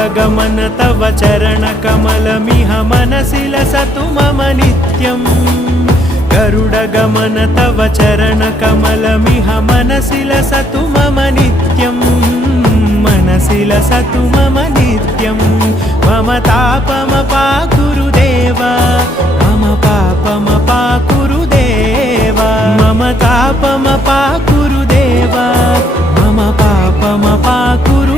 गरुडगमन तव चरणकमलमिह मनसि लसतु मम नित्यम् गरुडगमन तव चरणकमलमिह मनसि लसतु मम नित्यम् मनसि लसतु मम नित्यम् मम तापमपाकुरुदेव मम पापमपाकुरुदेव मम तापमपाकुरुदेव मम पापमपाकुरुदेव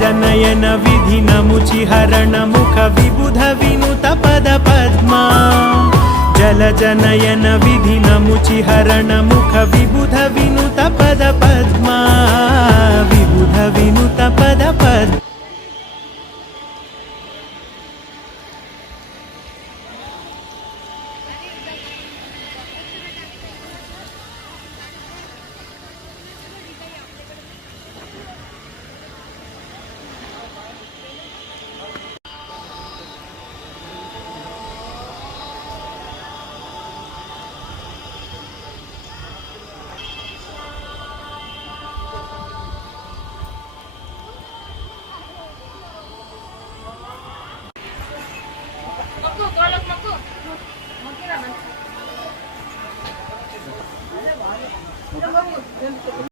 जनयन विधिनमुचिहरण मुख विबुध विनुत पद पद्मा जलजनयन विधिनमुचिहरण मुख विबुध विनुत पद पद्मा विबुध विनुत पद पद्मा